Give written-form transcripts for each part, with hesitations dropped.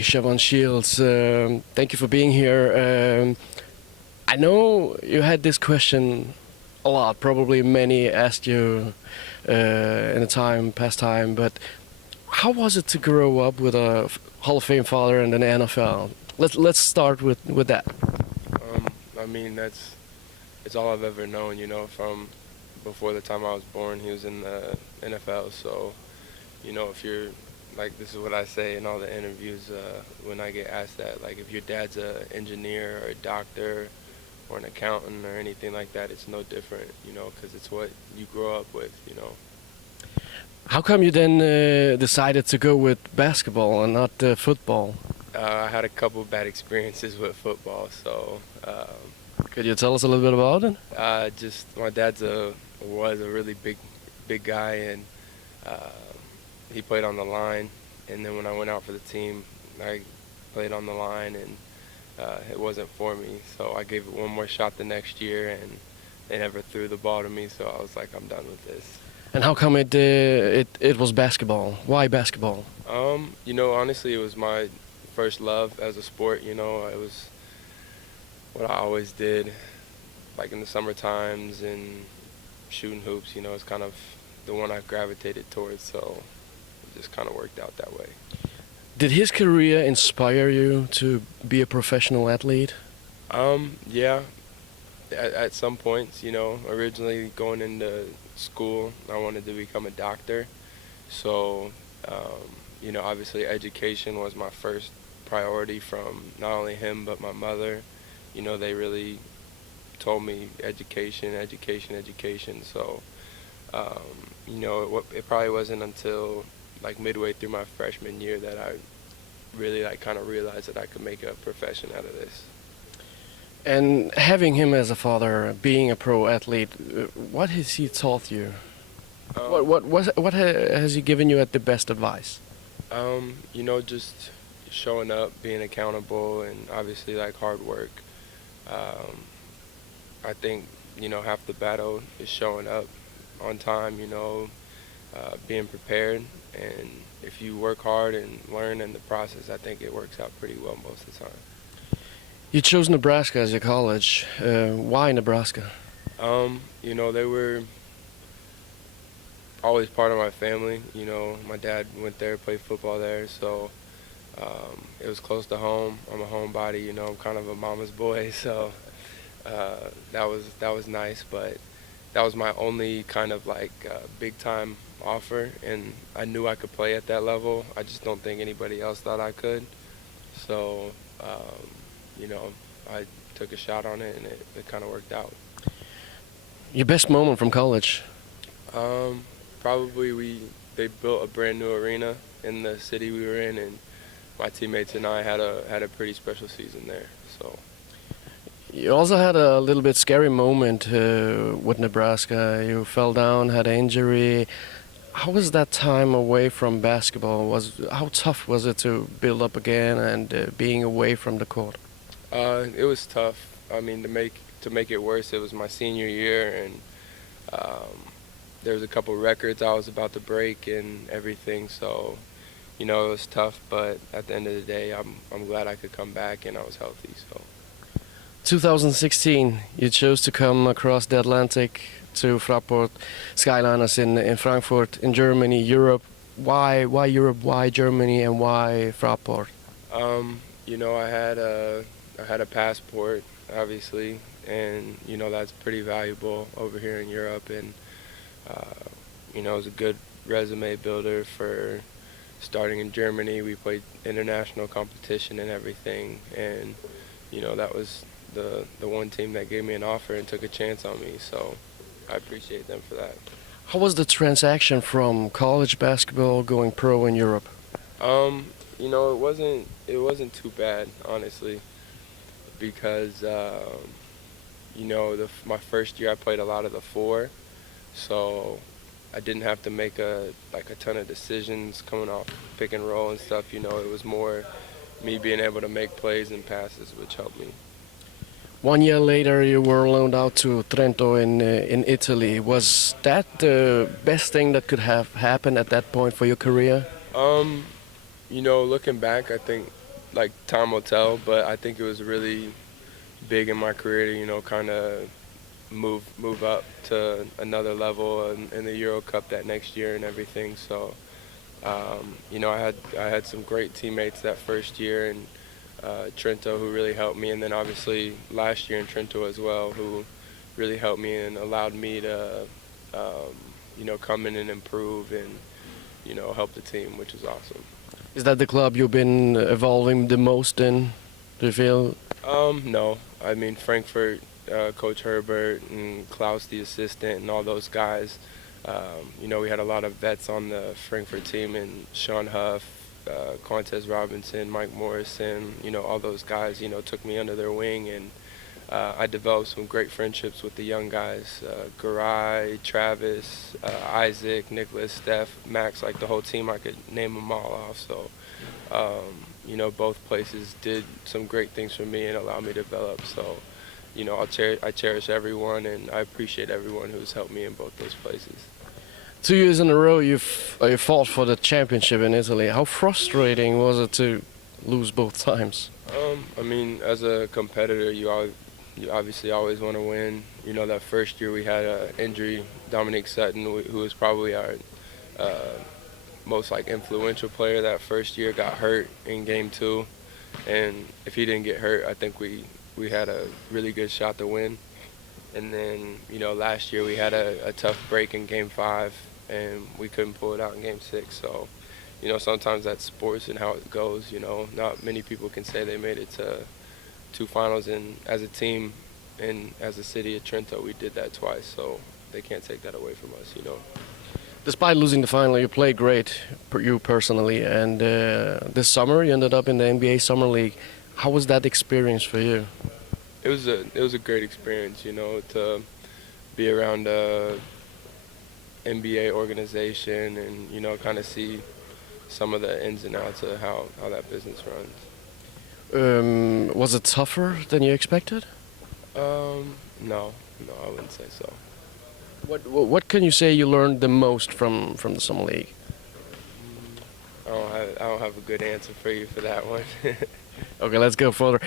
Shavon Shields, thank you for being here. I know you had this question a lot. Probably many asked you in the past time. But how was it to grow up with a Hall of Fame father and an NFL? Let's start with that. I mean, it's all I've ever known, from before the time I was born. He was in the NFL, so, if you're, like, this is what I say in all the interviews when I get asked that, like, if your dad's an engineer or a doctor or an accountant or anything like that, it's no different, because it's what you grow up with. How come you then decided to go with basketball and not football? I had a couple bad experiences with football, so Could you tell us a little bit about it? just my dad's was a really big guy, and he played on the line. And then when I went out for the team, I played on the line, and it wasn't for me. So I gave it one more shot the next year, and they never threw the ball to me. So I was like, I'm done with this. And how come it was basketball? Why basketball? Honestly, it was my first love as a sport. It was what I always did, like in the summer times and shooting hoops. It's kind of the one I gravitated towards, so it just kind of worked out that way. Did his career inspire you to be a professional athlete? Yeah, at some points, originally going into school, I wanted to become a doctor. So, obviously education was my first priority from not only him, but my mother. They really told me education, education, education. So, it probably wasn't until like midway through my freshman year that I really kind of realized that I could make a profession out of this. And having him as a father, being a pro athlete, what has he taught you? What has he given you at the best advice? Just showing up, being accountable, and obviously like hard work. I think half the battle is showing up on time. Being prepared, and if you work hard and learn in the process, I think it works out pretty well most of the time. You chose Nebraska as your college. Why Nebraska? They were always part of my family. My dad went there, played football there, so it was close to home. I'm a homebody. I'm kind of a mama's boy, so that was nice. But that was my only kind of like big time offer, and I knew I could play at that level. I just don't think anybody else thought I could. So, I took a shot on it, and it kind of worked out. Your best moment from college? Probably they built a brand new arena in the city we were in, and my teammates and I had a pretty special season there. So. You also had a little bit scary moment with Nebraska. You fell down, had an injury. How was that time away from basketball? How tough was it to build up again and being away from the court? It was tough. I mean, to make it worse, it was my senior year, and there was a couple records I was about to break and everything. So, it was tough. But at the end of the day, I'm glad I could come back and I was healthy. So. 2016, you chose to come across the Atlantic to Fraport Skyliners in Frankfurt, in Germany, Europe. Why Europe? Why Germany? And why Fraport? I had a passport, obviously, and that's pretty valuable over here in Europe, and it was a good resume builder for starting in Germany. We played international competition and everything, and that was the one team that gave me an offer and took a chance on me, so I appreciate them for that. How was the transaction from college basketball going pro in Europe? It wasn't too bad, honestly, because my first year I played a lot of the four, so I didn't have to make a ton of decisions coming off pick and roll and stuff. It was more me being able to make plays and passes, which helped me. 1 year later, you were loaned out to Trento in Italy. Was that the best thing that could have happened at that point for your career? Looking back, I think like time will tell, but I think it was really big in my career to, you know, kind of move up to another level in the Euro Cup that next year and everything. So, you know, I had some great teammates that first year, and Trento, who really helped me, and then obviously last year in Trento as well, who really helped me and allowed me to, you know, come in and improve and, you know, help the team, which is awesome. Is that the club you've been evolving the most in? Do you feel? No. I mean, Frankfurt, Coach Herbert and Klaus, the assistant, and all those guys. You know, we had a lot of vets on the Frankfurt team, and Sean Huff, Quantez Robinson, Mike Morrison, you know, all those guys, you know, took me under their wing, and I developed some great friendships with the young guys, Garay, Travis, Isaac, Nicholas, Steph, Max, like the whole team. I could name them all off. So, you know, both places did some great things for me and allowed me to develop. So, you know, I cherish everyone, and I appreciate everyone who's helped me in both those places. 2 years in a row, you fought for the championship in Italy. How frustrating was it to lose both times? I mean, as a competitor, you obviously always want to win. You know, that first year we had an injury, Dominic Sutton, who was probably our most like influential player that first year, got hurt in game 2, and if he didn't get hurt, I think we had a really good shot to win. And then, you know, last year we had a tough break in game 5, and we couldn't pull it out in game 6. So, you know, sometimes that's sports and how it goes. You know, not many people can say they made it to 2 finals, and as a team and as a city of Trento, we did that twice, so they can't take that away from us, you know. Despite losing the final, you played great, you personally, and this summer you ended up in the NBA Summer League. How was that experience for you? It was a great experience, you know, to be around a NBA organization and, you know, kind of see some of the ins and outs of how that business runs. Was it tougher than you expected? No, I wouldn't say so. What can you say you learned the most from the Summer League? I don't have a good answer for you for that one. Okay, let's go further.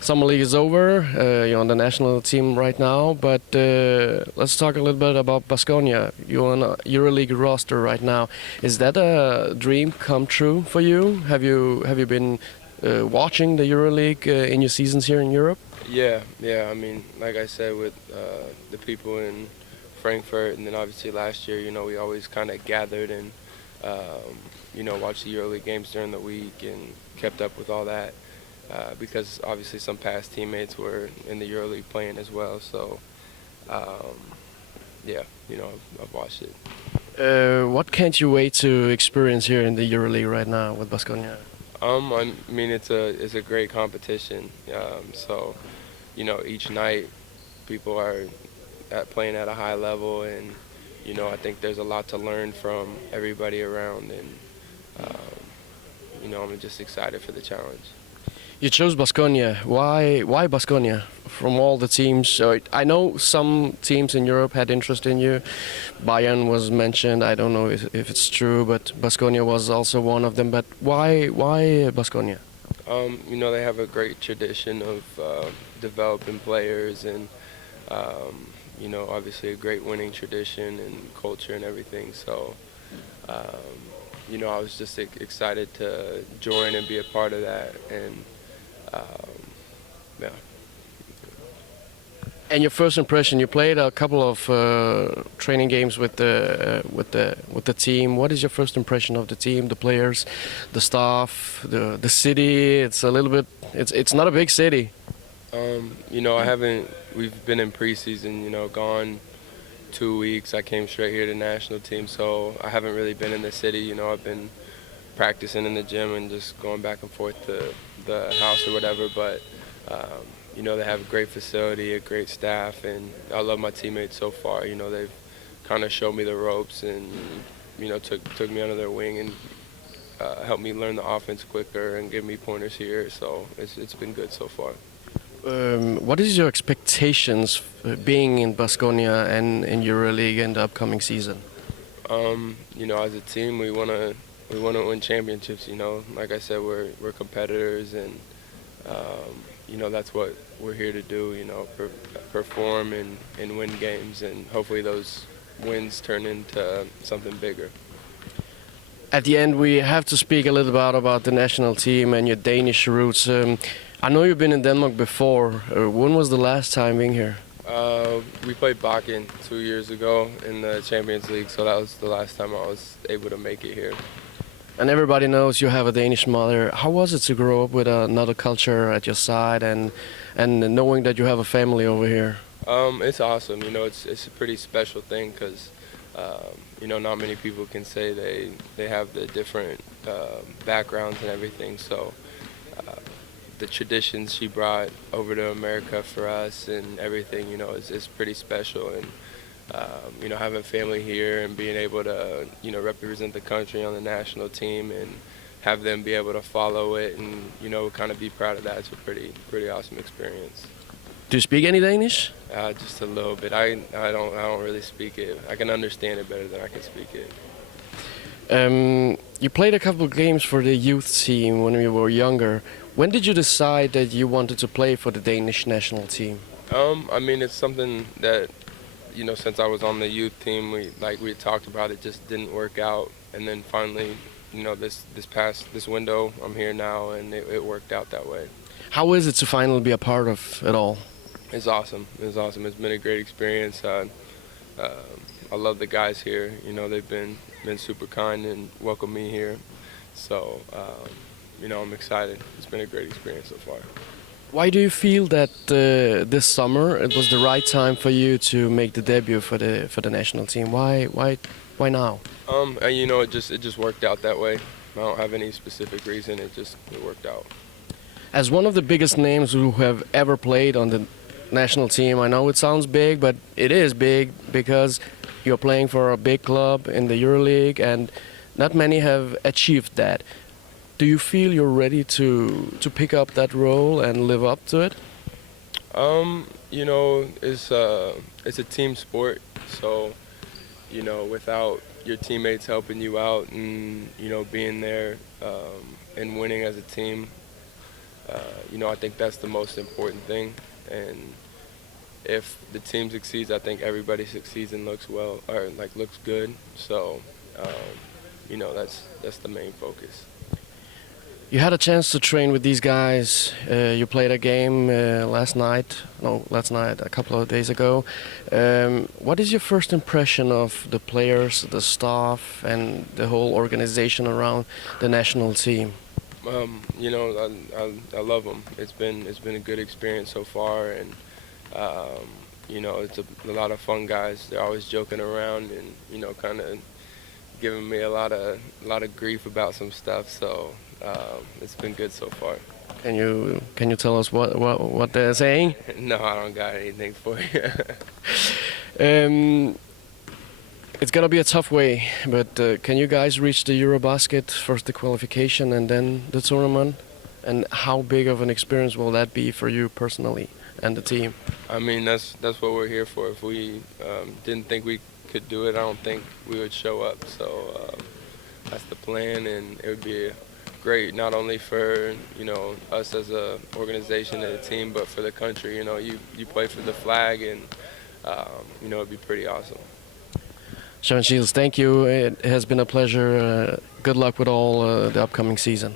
Summer League is over. You're on the national team right now, but let's talk a little bit about Baskonia. You're on a EuroLeague roster right now. Is that a dream come true for you? Have you been watching the EuroLeague in your seasons here in Europe? Yeah. I mean, like I said, with the people in Frankfurt, and then obviously last year, you know, we always kind of gathered and, you know, watched the EuroLeague games during the week and kept up with all that because obviously some past teammates were in the EuroLeague playing as well. So, yeah, you know, I've watched it. What can't you wait to experience here in the EuroLeague right now with Baskonia? I mean, it's a great competition. So, you know, each night people are playing at a high level, and you know, I think there's a lot to learn from everybody around, and you know, I'm just excited for the challenge. You chose Baskonia. Why Baskonia? From all the teams, I know some teams in Europe had interest in you. Bayern was mentioned. I don't know if it's true, but Baskonia was also one of them. But why Baskonia? You know, they have a great tradition of developing players, and you know, obviously a great winning tradition and culture and everything. So, you know, I was just excited to join and be a part of that, and yeah. And your first impression? You played a couple of training games with the team. What is your first impression of the team, the players, the staff, the city? It's a little bit. It's not a big city. You know, we've been in preseason. You know, gone 2 weeks. I came straight here to the national team, so I haven't really been in the city. You know, I've been practicing in the gym and just going back and forth to the house or whatever. But you know, they have a great facility, a great staff, and I love my teammates so far. You know, they've kind of showed me the ropes and, you know, took me under their wing and helped me learn the offense quicker and give me pointers here. So it's been good so far. What is your expectations being in Baskonia and in EuroLeague in the upcoming season? You know, as a team, we want to we want to win championships. You know, like I said, we're competitors, and you know that's what we're here to do. You know, perform and win games, and hopefully those wins turn into something bigger. At the end, we have to speak a little bit about the national team and your Danish roots. I know you've been in Denmark before. When was the last time being here? We played Bakken 2 years ago in the Champions League, so that was the last time I was able to make it here. And everybody knows you have a Danish mother. How was it to grow up with another culture at your side and knowing that you have a family over here? It's awesome. You know, it's a pretty special thing because you know, not many people can say they have the different backgrounds and everything. So the traditions she brought over to America for us and everything, you know, is pretty special. And you know, having family here and being able to, you know, represent the country on the national team and have them be able to follow it and, you know, kind of be proud of that. It's a pretty awesome experience. Do you speak any Danish? Just a little bit. I don't really speak it. I can understand it better than I can speak it. You played a couple of games for the youth team when you were younger. When did you decide that you wanted to play for the Danish national team? I mean, it's something that, you know, since I was on the youth team, we talked about it, just didn't work out, and then finally, you know, this window, I'm here now, and it worked out that way. How is it to finally be a part of it all? It's awesome. It's awesome. It's been a great experience. I love the guys here. You know, they've been super kind and welcomed me here. So, you know, I'm excited. It's been a great experience so far. Why do you feel that this summer it was the right time for you to make the debut for the national team? Why now? And you know, it just worked out that way. I don't have any specific reason. It worked out. As one of the biggest names who have ever played on the national team, I know it sounds big, but it is big because you're playing for a big club in the EuroLeague, and not many have achieved that. Do you feel you're ready to pick up that role and live up to it? You know, it's a team sport, so you know, without your teammates helping you out and, you know, being there and winning as a team, you know, I think that's the most important thing. And if the team succeeds, I think everybody succeeds and looks well, or looks good. So, you know, that's the main focus. You had a chance to train with these guys. You played a game a couple of days ago. What is your first impression of the players, the staff, and the whole organization around the national team? You know, I love them. It's been a good experience so far, and you know, it's a lot of fun guys. They're always joking around and, you know, kind of giving me a lot of grief about some stuff. So it's been good so far. Can you tell us what they're saying? No, I don't got anything for you. It's gonna be a tough way, but can you guys reach the EuroBasket, first the qualification and then the tournament? And how big of an experience will that be for you personally and the team? I mean, that's what we're here for. If we didn't think we could do it, I don't think we would show up. So that's the plan, and it would be great not only for, you know, us as a organization and a team, but for the country. You know, you play for the flag, and you know, it'd be pretty awesome. Shavon Shields, thank you. It has been a pleasure. Good luck with all the upcoming season.